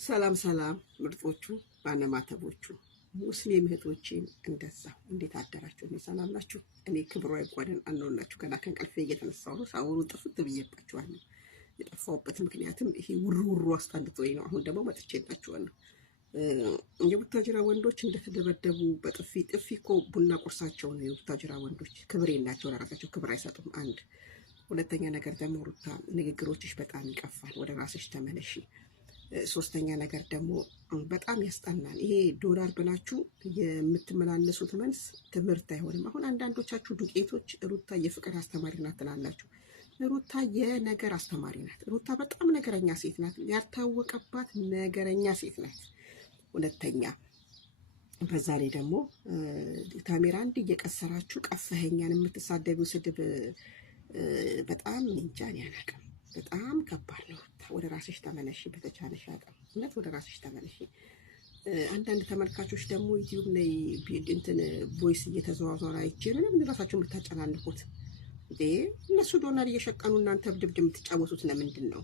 ሰላም ሰላም ምርጦቹ ባነማተቦቹ ሙስሊም እህቶቼም እንደዛው እንዴት አደራችሁ? እኔ ሰላም ናችሁ? እኔ ክብሯ ይጓደን አነውላችሁ። ገና ከእንቅልፌ እየተነሳሁ ነው። ሳውሩ ጥፍት ብዬባችኋለሁ። የጠፋሁበት ምክንያትም ይሄ ውሩ አስጠልቶኝ ነው። አሁን ደግሞ መጥቼላችኋለሁ። የቡታጅራ ወንዶች እንደተደበደቡ በጥፊ እኮ ቡና ቁርሳቸው ነው። የቡታጅራ ወንዶች ክብር የላቸው፣ ለራሳቸው ክብር አይሰጡም። አንድ ሁለተኛ ነገር ደግሞ ሩታ ንግግሮችሽ በጣም ይቀፋል። ወደ ራስሽ ተመለሺ። ሶስተኛ ነገር ደግሞ በጣም ያስጠናል። ይሄ ዶላር ብላችሁ የምትመላለሱት መልስ ትምህርት አይሆንም። አሁን አንዳንዶቻችሁ ዱቄቶች ሩታ የፍቅር አስተማሪ ናት ትላላችሁ። ሩታ የነገር አስተማሪ ናት። ሩታ በጣም ነገረኛ ሴት ናት። ያልታወቀባት ነገረኛ ሴት ናት። ሁለተኛ በዛ ላይ ደግሞ ካሜራ አንድ እየቀሰራችሁ ቀፈኸኛን የምትሳደቢው ስድብ በጣም እንጃን ያናቀም በጣም ከባድ ነው። ወደ ራስሽ ተመለሺ፣ በተቻለሽ አቅም እውነት ወደ ራስሽ ተመለሺ። አንዳንድ ተመልካቾች ደግሞ ዩቲዩብ ላይ እንትን ቮይስ እየተዘዋወረ አይቼ ምንም ራሳችሁን የምታጨናንቁት እንዴ? እነሱ ዶላር እየሸቀኑ እናንተ ድብድብ የምትጫወቱት ለምንድን ነው?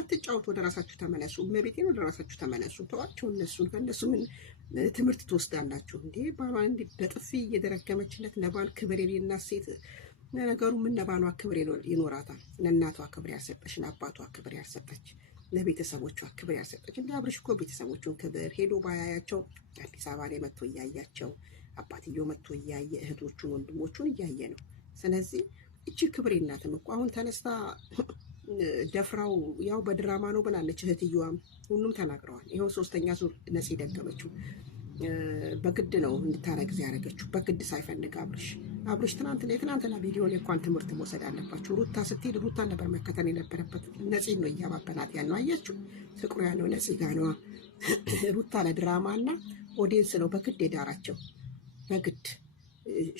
አትጫወቱ፣ ወደ ራሳችሁ ተመለሱ። እመቤቴን ወደ ራሳችሁ ተመለሱ። ተዋቸው እነሱን። ከእነሱ ምን ትምህርት ትወስዳላችሁ እንዴ? ባሏን እንዲህ በጥፊ እየደረገመችለት ለባል ክብር የሌላት ሴት ነገሩ ምን ለባሏ ክብር ይኖራታል? ለእናቷ ክብር ያልሰጠች፣ ለአባቷ ክብር ያልሰጠች፣ ለቤተሰቦቿ ክብር ያልሰጠች። እንደ አብርሽ እኮ ቤተሰቦቹን ክብር ሄዶ ባያያቸው አዲስ አበባ ላይ መጥቶ እያያቸው፣ አባትየው መጥቶ እያየ፣ እህቶቹን ወንድሞቹን እያየ ነው። ስለዚህ እቺ ክብር የላትም እኮ አሁን ተነስታ ደፍራው ያው በድራማ ነው ብላለች እህትየዋም፣ ሁሉም ተናግረዋል። ይኸው ሶስተኛ ዙር ነፂ ደገመችው። በግድ ነው እንድታረግዝ ያደረገችው፣ በግድ ሳይፈልግ አብርሽ ትናንትና ቪዲዮ ላይ እንኳን ትምህርት መውሰድ አለባችሁ። ሩታ ስትሄድ ሩታ ነበር መከተል የነበረበት። ነፂን ነው እያባበላት ያለው። አያችሁ ፍቅሩ ያለው ነፂ ጋ ነዋ። ሩታ ለድራማ እና ኦዲየንስ ነው በግድ የዳራቸው። በግድ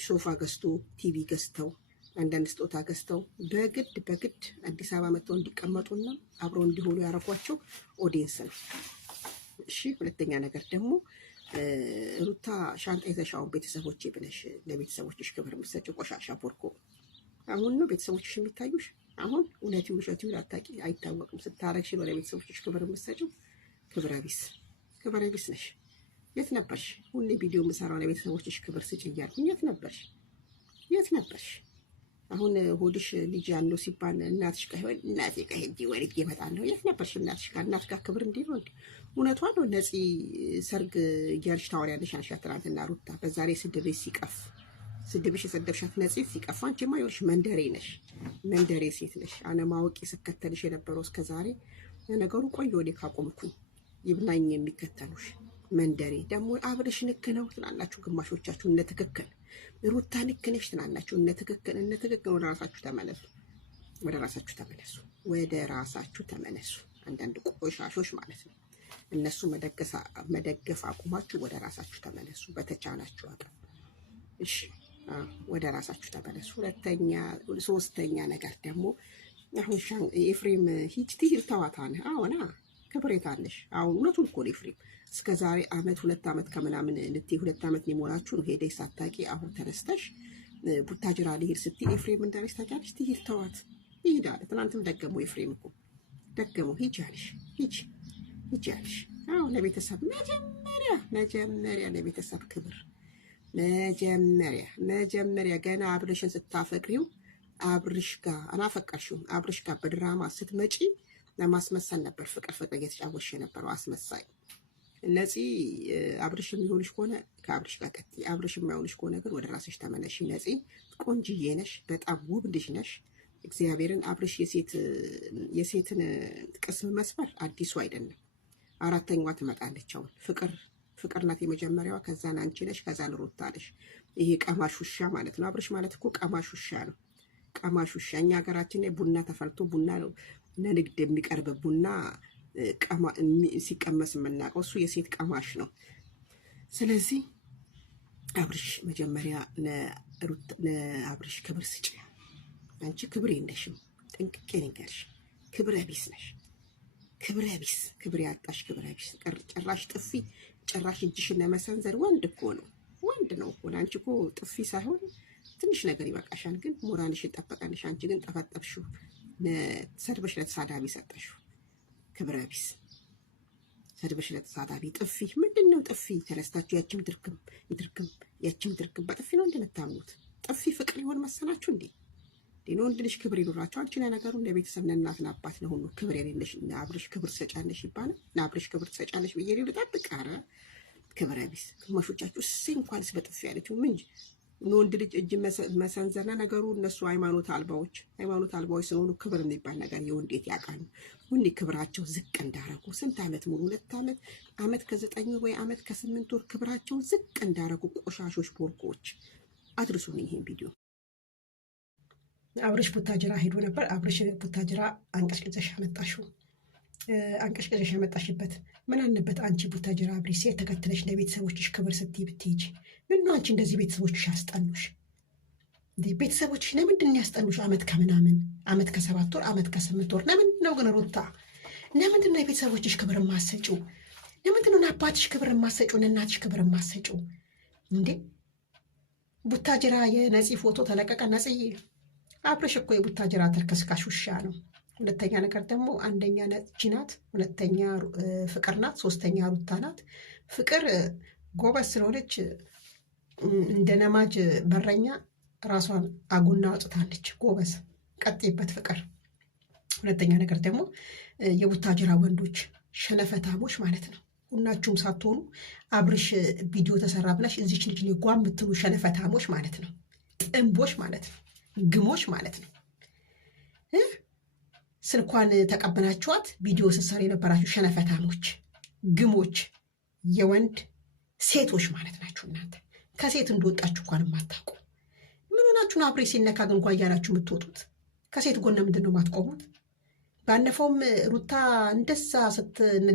ሶፋ ገዝቶ ቲቪ ገዝተው አንዳንድ ስጦታ ገዝተው በግድ አዲስ አበባ መጥተው እንዲቀመጡና አብረው እንዲሆኑ ያደረጓቸው ኦዲየንስ ነው። እሺ ሁለተኛ ነገር ደግሞ ሩታ ሻንጣ ይዘሻውን ቤተሰቦቼ ብለሽ ለቤተሰቦችሽ ክብር የምትሰጪው ቆሻሻ ቦርኮ አሁን ነው ቤተሰቦችሽ የሚታዩሽ? አሁን እውነት ይሁን ውሸት ይሁን አታውቂ፣ አይታወቅም። ስታረግሽ ነው ለቤተሰቦችሽ ክብር የምትሰጪው። ክብረ ቢስ ነሽ። የት ነበርሽ? ሁሌ ቪዲዮ የምሰራው ለቤተሰቦችሽ ክብር ስጭ እያልኩኝ የት ነበርሽ? አሁን ሆድሽ ልጅ ያለው ሲባል እናትሽ ጋር ይሆን እናቴ ጋር ሄጄ ወልጄ እመጣለሁ። የት ነበርሽ? እናትሽ ጋር ክብር እንዴ ነው እንዴ? እውነቷ ነው። ነፂ ሰርግ እያልሽ ታወሪያለሽ አንሻት ትናንትና ሩታ። በዛ ላይ ስድብሽ የሰደብሻት ነፂ ሲቀፋ፣ አንቺማ ይኸውልሽ መንደሬ ሴት ነሽ። አለማወቅ ስከተልሽ የነበረው እስከ ዛሬ ነገሩ ቆየ። ወዴ ካቆምኩኝ ይብናኝ የሚከተሉሽ መንደሬ ደግሞ አብረሽ ልክ ነው ትላላችሁ ግማሾቻችሁ። እነ ትክክል ሩታ ልክ ነሽ ትላላችሁ። እነ ትክክል ወደ ራሳችሁ ተመለሱ። አንዳንድ ቆሻሾች ማለት ነው። እነሱ መደገፍ አቁማችሁ ወደ ራሳችሁ ተመለሱ በተቻላችሁ አቅም። እሺ ወደ ራሳችሁ ተመለሱ። ሶስተኛ ነገር ደግሞ አሁን ኤፍሬም ሂጅ ትሂድ ተዋታነ አሁና ክብሬታለሽ። አሁን እውነቱን እኮ ነው ኤፍሬም እስከ ዛሬ አመት 2 አመት ከምናምን ልትይ 2 አመት ሊሞላችሁ ነው ሄደሽ ሳታቂ። አሁን ተነስተሽ ቡታጅራ ልሄድ ስትይ ኤፍሬም እንዳለሽ ታውቂያለሽ። ትሂድ ተዋት ይሄድ አለ። ትናንትም ደገመው ኤፍሬም እኮ ደገመው። ሂጅ አለሽ። አዎ ለቤተሰብ መጀመሪያ ለቤተሰብ ክብር መጀመሪያ ገና አብርሽን ስታፈቅሪው አብርሽ ጋር አላፈቀርሽውም። አብርሽ ጋር በድራማ ስትመጪ ለማስመሰል ነበር ፍቅር እየተጫወትሽ የነበረው አስመሳይ። ነፂ አብርሽ የሚሆንሽ ከሆነ ከአብርሽ ጋር ቀጥይ። አብርሽ የማይሆንሽ ከሆነ ግን ወደ ራስሽ ተመለሽ። ነፂ ቆንጅዬ ነሽ፣ በጣም ውብ ልጅ ነሽ። እግዚአብሔርን አብርሽ የሴትን ቅስም መስበር አዲሱ አይደለም። 4ኛዋ ትመጣለች። አሁን ፍቅር ናት የመጀመሪያዋ። ከዛን አንቺ ነሽ፣ ከዛን ሩታ ነሽ። ይሄ ቀማሽ ውሻ ማለት ነው። አብርሽ ማለት እኮ ቀማሽ ውሻ ነው። ቀማሽ ውሻ። እኛ ሀገራችን ላይ ቡና ተፈልቶ ቡና ነው ለንግድ የሚቀርብ ቡና ሲቀመስ የምናውቀው እሱ የሴት ቀማሽ ነው። ስለዚህ አብርሽ መጀመሪያ ለአብርሽ ክብር ስጭ። አንቺ ክብር የለሽም። ጥንቅቄ ንገርሽ፣ ክብረ ቢስ ነሽ። ክብር ያጣሽ ክብረ ቢስ። ጭራሽ ጥፊ፣ ጭራሽ እጅሽን ለመሰንዘር ወንድ ነው እኮ። አንቺ እኮ ጥፊ ሳይሆን ትንሽ ነገር ይበቃሻል። ግን ሞራልሽን ጠበቀልሽ። አንቺ ግን ጠፈጠፍሽው። ሰድበሽ ለተሳዳቢ ሰጠሽው። ክብረ ቢስ ሰድበሽ ለተሳዳቢ ጥፊ ምንድነው? ጥፊ ተነስታችሁ ያችም ድርግም በጥፊ ነው እንደምታምኑት? ጥፊ ፍቅር ይሆን መሰላችሁ እንዴ? ወንድ ልጅ ክብር ይኖራቸው። አንቺ ነገሩ እንደ ቤተሰብ ለእናትና አባት ለሁሉ ክብር የሌለሽ አብርሽ ክብር ትሰጫለሽ ይባላል። አብርሽ ክብር ትሰጫለሽ ብዬ ልጠብቅ? ኧረ ክብረ ቢስ ግማሾቻችሁ እንኳንስ በጥፊ ያለችው ምን ወንድ ልጅ እጅ መሰንዘርና ነገሩ እነሱ ሃይማኖት አልባዎች ስለሆኑ ክብር የሚባል ነገር የወንዴት ያውቃሉ። ወንድ ክብራቸው ዝቅ እንዳረጉ ስንት ዓመት ሙሉ 2 ዓመት ከ9 ወይ ዓመት ከ8 ወር ክብራቸው ዝቅ እንዳረጉ ቆሻሾች ቦርኮች አድርሱን ይሄን ቪዲዮ። አብርሽ ቡታጅራ ሄዶ ነበር። አብርሽ ቡታጅራ አንቀሽቅዘሽ ያመጣሽበት ምን አለበት? አንቺ ቡታጅራ አብርሽ ሴት ተከትለሽ ለቤተሰቦችሽ ክብር ስትይ ብትሄጂ ምን ነው? አንቺ እንደዚህ ቤተሰቦችሽ ያስጠሉሽ እንዴ? ቤተሰቦችሽ ለምንድን ያስጠሉሽ? ዓመት ከምናምን ዓመት ከ7 ወር ዓመት ከ8 ወር ለምንድን ነው ግን ሩታ? ለምንድን ነው የቤተሰቦችሽ ክብር የማትሰጪው? ለምንድን ነው አባትሽ ክብር የማትሰጪው? ለእናትሽ ክብር የማትሰጪው እንዴ? ቡታጅራ የነፂ ፎቶ ተለቀቀ። ነፂ አብርሽ እኮ የቡታጅራ ተርከስካሽ ውሻ ነው። ሁለተኛ ነገር ደግሞ አንደኛ ነፂ ናት፣ ሁለተኛ ፍቅር ናት፣ ሶስተኛ ሩታ ናት። ፍቅር ጎበዝ ስለሆነች እንደ ነማጅ በረኛ ራሷን አጉና አውጥታለች። ጎበዝ ቀጥይበት ፍቅር። ሁለተኛ ነገር ደግሞ የቡታጅራ ወንዶች ሸነፈታሞች ማለት ነው። ሁላችሁም ሳትሆኑ አብርሽ ቪዲዮ ተሰራ ብላሽ እዚች ልጅ ላይ ጓ የምትሉ ሸነፈታሞች ማለት ነው። ጥንቦች ማለት ነው። ግሞች ማለት ነው። ስልኳን ተቀበላችኋት ቪዲዮ ስትሰሩ የነበራችሁ ሸነፈታሞች፣ ግሞች፣ የወንድ ሴቶች ማለት ናችሁ። እናንተ ከሴት እንደወጣችሁ እንኳን የማታውቁ ምን ሆናችሁን? አብሬ ሲነካ ግን እንኳን እያላችሁ የምትወጡት ከሴት ጎን ምንድን ነው የማትቆሙት? ባለፈውም ሩታ እንደዛ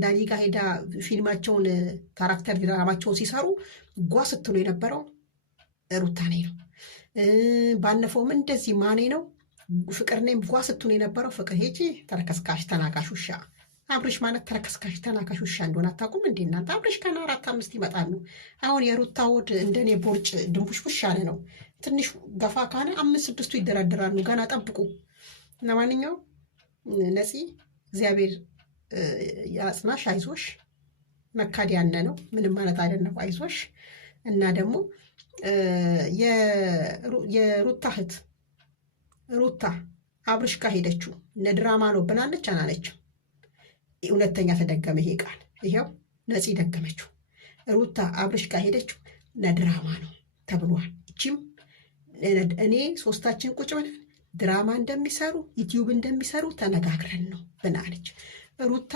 ዳኒ ጋር ሄዳ ፊልማቸውን ካራክተር ድራማቸውን ሲሰሩ ጓ ስትሉ የነበረው ሩታ ነኝ ነው። ባለፈውም እንደዚህ ማኔ ነው ፍቅር ነኝ ጓ ስትሉ የነበረው ፍቅር ሄጂ ተረከስካሽ ተናካሽ ውሻ። አብርሽ ማለት ተረከስካሽ ተናካሽ ውሻ እንደሆነ አታውቁም እንዴ እናንተ? አብርሽ ከና 4-5 ይመጣሉ። አሁን የሩታ ወድ እንደኔ ቦርጭ ድንቡሽቡሽ ያለ ነው። ትንሽ ገፋ ካለ 5-6ቱ ይደረድራሉ። ገና ጠብቁ። ለማንኛውም ነፂ እግዚአብሔር ያጽናሽ፣ አይዞሽ። መካድ ያነ ነው ምንም ማለት አይደለም። አይዞሽ። እና ደግሞ የሩታ እህት ሩታ አብርሽ ጋር ሄደችው ለድራማ ነው ብላለች አላለችም? ሁለተኛ ተደገመ ይሄ ቃል። ይሄው ነፂ ደገመችው። ሩታ አብርሽ ጋር ሄደችው ለድራማ ነው ተብሏል። እቺም እኔ ሶስታችን ቁጭ ብለን ድራማ እንደሚሰሩ ዩቲዩብ እንደሚሰሩ ተነጋግረን ነው ብላለች። ሩታ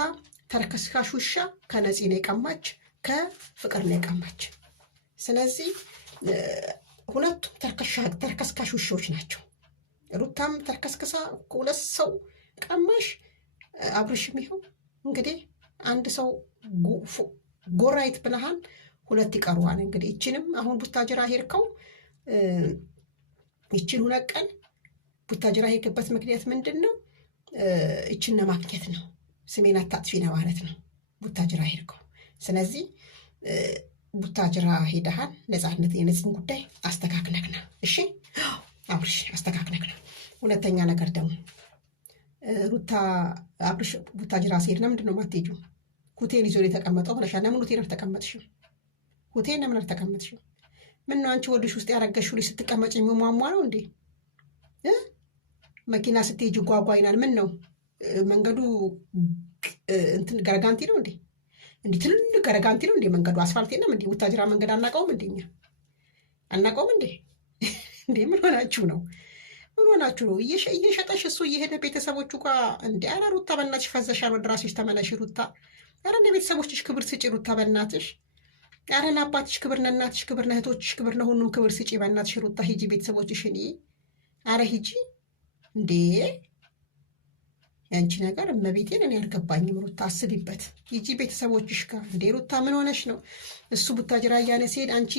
ተርከስካሽ ውሻ ከነፂ ነው የቀማች፣ ከፍቅር ነው የቀማች። ስለዚህ ሁለቱም ተርከስካሽ ውሾች ናቸው። ሩታም ተርከስክሳ ሁለት ሰው ቀማሽ፣ አብርሽም ይኸው እንግዲህ አንድ ሰው ጎራይት ብለሃል፣ 2 ይቀሩዋል። እንግዲህ ይችንም አሁን ቡታጅራ ሄድከው ይችን 2 ቀን ቡታጅራ ሄድክበት ምክንያት ምንድን ነው? ይችን ለማግኘት ነው። ስሜን አታጥፊ ነው ማለት ነው ቡታጅራ ሄድከው። ስለዚህ ቡታጅራ ሄደሃል፣ ነፃነት የነፅን ጉዳይ አስተካክነክና። እሺ አብርሽ አስተካክነክና። ሁለተኛ ነገር ደግሞ ሩታ አብርሽ ቡታጅራ ሲሄድ ለምንድን ነው የማትሄጂው? ሁቴል ይዞ የተቀመጠው ብለሻል። ለምን ሁቴል አልተቀመጥሽም? ሁቴል ለምን አልተቀመጥሽም? ምን ነው አንቺ ወድሽ ውስጥ ያረገሽው ልጅ ስትቀመጭ የሚሟሟ ነው እንዴ? መኪና ስትሄጂ ጓጓ ይናል። ምን ነው መንገዱ እንትን ገረጋንቲ ነው እንዴ? እንዲህ ትልልቅ ገረጋንቲ ነው እንዴ መንገዱ? አስፋልት የለም እንዴ? ቡታጅራ መንገድ አናውቀውም እንዴ? እኛ አናውቀውም እንዴ? እንዴ ምን ሆናችሁ ነው? ምን ሆናችሁ ነው? እየሸጠሽ እሱ እየሄደ ቤተሰቦቹ ጋር እንዴ? ኧረ ሩታ በእናትሽ ፈዘሻል። ወደ ራስሽ ተመለሽ ሩታ። ኧረ ለቤተሰቦችሽ ክብር ስጪ ሩታ በእናትሽ። ኧረ ለአባትሽ ክብር፣ ለእናትሽ ክብር፣ ለእህቶችሽ ክብር፣ ለሁሉም ክብር ስጪ በእናትሽ ሩታ። ሂጂ ቤተሰቦችሽን። ኧረ ሂጂ እንዴ! ያንቺ ነገር እመቤቴን እኔ አልገባኝም ሩታ። አስቢበት። ሂጂ ቤተሰቦችሽ ጋር እንዴ ሩታ። ምን ሆነሽ ነው? እሱ ቡታጅራ እያለ ሲሄድ አንቺ